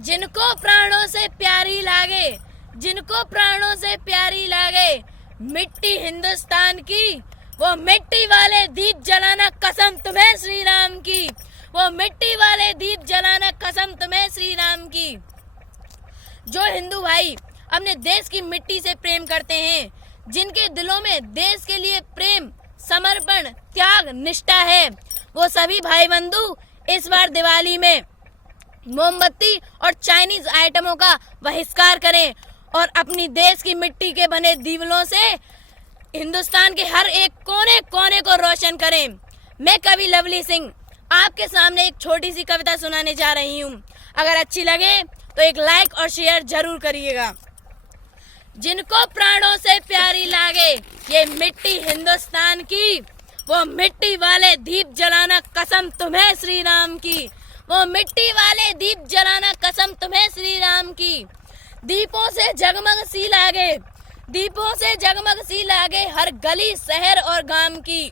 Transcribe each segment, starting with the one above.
जिनको प्राणों से प्यारी लागे, जिनको प्राणों से प्यारी लागे मिट्टी हिंदुस्तान की, वो मिट्टी वाले दीप जलाना कसम तुम्हें श्री राम की, वो मिट्टी वाले दीप जलाना कसम तुम्हें श्री राम की। जो हिंदू भाई अपने देश की मिट्टी से प्रेम करते हैं, जिनके दिलों में देश के लिए प्रेम, समर्पण, त्याग, निष्ठा है, वो सभी भाई बंधु इस बार दिवाली में मोमबत्ती और चाइनीज आइटमों का बहिष्कार करें और अपनी देश की मिट्टी के बने दीवलों से हिंदुस्तान के हर एक कोने कोने को रोशन करें। मैं कवि लवली सिंह आपके सामने एक छोटी सी कविता सुनाने जा रही हूँ। अगर अच्छी लगे तो एक लाइक और शेयर जरूर करिएगा। जिनको प्राणों से प्यारी लागे ये मिट्टी हिंदुस्तान की, वो मिट्टी वाले दीप जलाना कसम तुम्हें श्री राम की, वो मिट्टी वाले दीप जलाना कसम तुम्हें श्री राम की। दीपों से जगमग सी लागे, दीपों से जगमग सी लागे हर गली शहर और गांव की,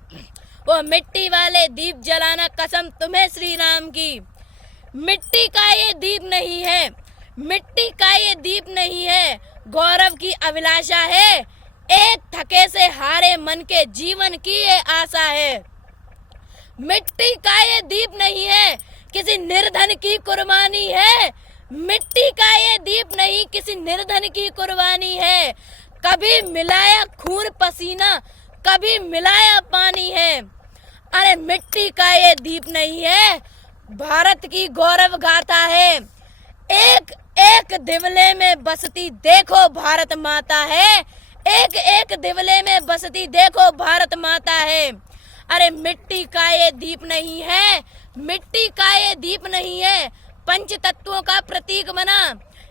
वो मिट्टी वाले दीप जलाना कसम तुम्हें श्री राम की। मिट्टी का ये दीप नहीं है, मिट्टी का ये दीप नहीं है, गौरव की अभिलाषा है, एक थके से हारे मन के जीवन की ये आशा है। मिट्टी का ये दीप नहीं है, किसी निर्धन की कुर्बानी है, मिट्टी का ये दीप नहीं किसी निर्धन की कुर्बानी है। कभी मिलाया खून पसीना, कभी मिलाया पानी है, अरे मिट्टी का ये दीप नहीं है, भारत की गौरव गाथा है। एक एक दिवले में बसती देखो भारत माता है, एक एक दिवले में बसती देखो भारत माता है। अरे मिट्टी का ये दीप नहीं है, मिट्टी का ये दीप नहीं है, पंच तत्वों का प्रतीक बना,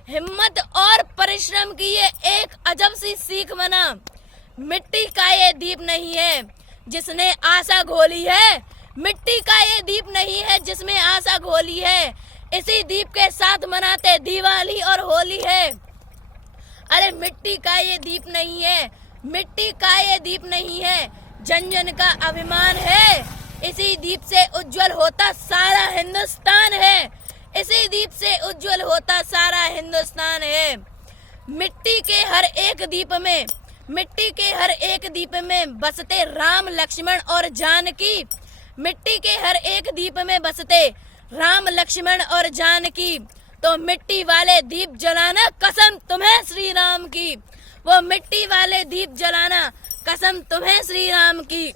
हिम्मत और परिश्रम की ये एक अजब सी सीख बना। मिट्टी का ये दीप नहीं है जिसने आशा घोली है, मिट्टी का ये दीप नहीं है जिसमें आशा घोली है, इसी दीप के साथ मनाते दिवाली और होली है। अरे मिट्टी का ये दीप नहीं है, मिट्टी का ये दीप नहीं है, जन जन का अभिमान है, इसी दीप से उज्जवल होता सारा हिंदुस्तान है, इसी दीप से उज्जवल होता सारा हिंदुस्तान है। मिट्टी के हर एक दीप में, मिट्टी के हर एक दीप में बसते राम, लक्ष्मण और जानकी, मिट्टी के हर एक दीप में बसते राम, लक्ष्मण और जानकी, तो मिट्टी वाले दीप जलाना कसम तुम्हें श्री राम की, वो मिट्टी वाले दीप जलाना कसम तुम्हें श्री राम की।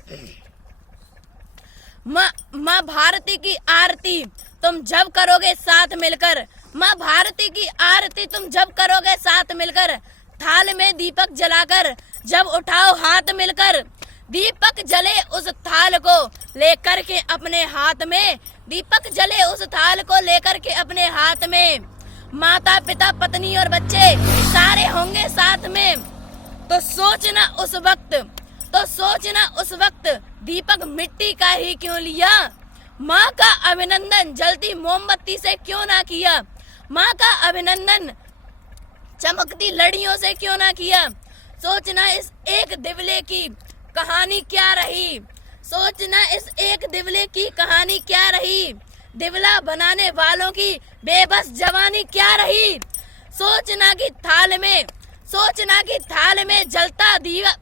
माँ भारती की आरती तुम जब करोगे साथ मिलकर, माँ भारती की आरती तुम जब करोगे साथ मिलकर, थाल में दीपक जलाकर जब उठाओ हाथ मिलकर, दीपक जले उस थाल को लेकर के अपने हाथ में, दीपक जले उस थाल को लेकर के अपने हाथ में, माता पिता पत्नी और बच्चे सारे होंगे साथ में, तो सोचना उस वक्त, तो सोचना उस वक्त दीपक मिट्टी का ही क्यों लिया, माँ का अभिनंदन जलती मोमबत्ती से क्यों ना किया, माँ का अभिनंदन चमकती लड़ियों से क्यों ना किया। सोचना इस एक दिवले की कहानी क्या रही, सोचना इस एक दिवले की कहानी क्या रही, दिवला बनाने वालों की बेबस जवानी क्या रही। सोचना की थाल में, सोचना की थाल में जलता दिया,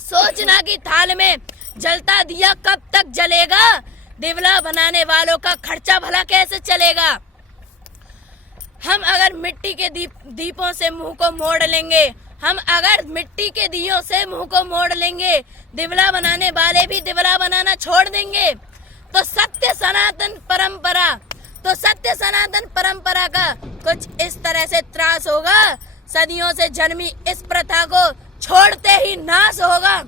सोचना की थाल में जलता दिया कब तक जलेगा, दिवला बनाने वालों का खर्चा भला कैसे चलेगा। हम अगर मिट्टी के दीपों से मुंह को मोड़ लेंगे, हम अगर मिट्टी के दियों से मुंह को मोड़ लेंगे, दिवला बनाने वाले भी दिवला बनाना छोड़ देंगे, तो सत्य सनातन परंपरा, तो सत्य सनातन परंपरा का कुछ इस तरह से त्रास होगा। सदियों से जन्मी इस प्रथा को छोड़ते ही नाश होगा।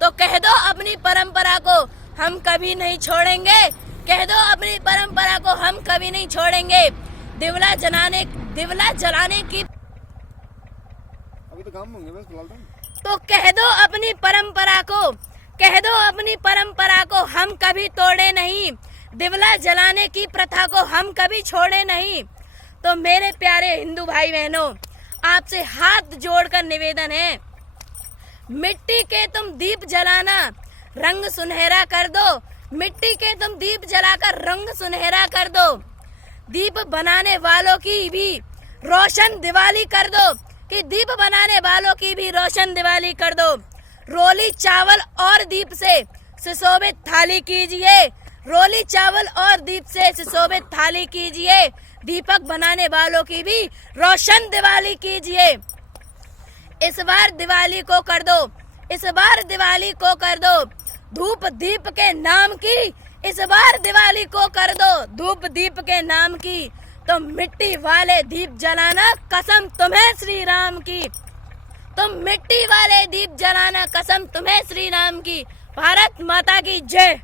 तो कह दो अपनी परंपरा को हम कभी नहीं छोड़ेंगे, कह दो अपनी परंपरा को हम कभी नहीं छोड़ेंगे। दिवला जलाने की अभी तो काम होंगे बस फिलहाल तो कह दो अपनी परंपरा को, कह दो अपनी परंपरा को हम कभी तोड़े नहीं, दिवला जलाने की प्रथा को हम कभी छोड़े नहीं। तो मेरे प्यारे हिंदू भाई बहनों, आपसे हाथ जोड़कर निवेदन है, मिट्टी के तुम दीप जलाना रंग सुनहरा कर दो, मिट्टी के तुम दीप जलाकर रंग सुनहरा कर दो। दीप बनाने वालों की भी रोशन दिवाली कर दो, कि दीप बनाने वालों की भी रोशन दिवाली कर दो। रोली चावल और दीप से सुशोभित थाली कीजिए, रोली चावल और दीप से सुशोभित थाली कीजिए, दीपक बनाने वालों की भी रोशन दिवाली कीजिए। इस बार दिवाली को कर दो, इस बार दिवाली को कर दो धूप दीप के नाम की, इस बार दिवाली को कर दो धूप दीप के नाम की। तो मिट्टी वाले दीप जलाना कसम तुम्हें श्री राम की, तुम मिट्टी वाले दीप जलाना कसम तुम्हें श्री राम की। भारत माता की जय।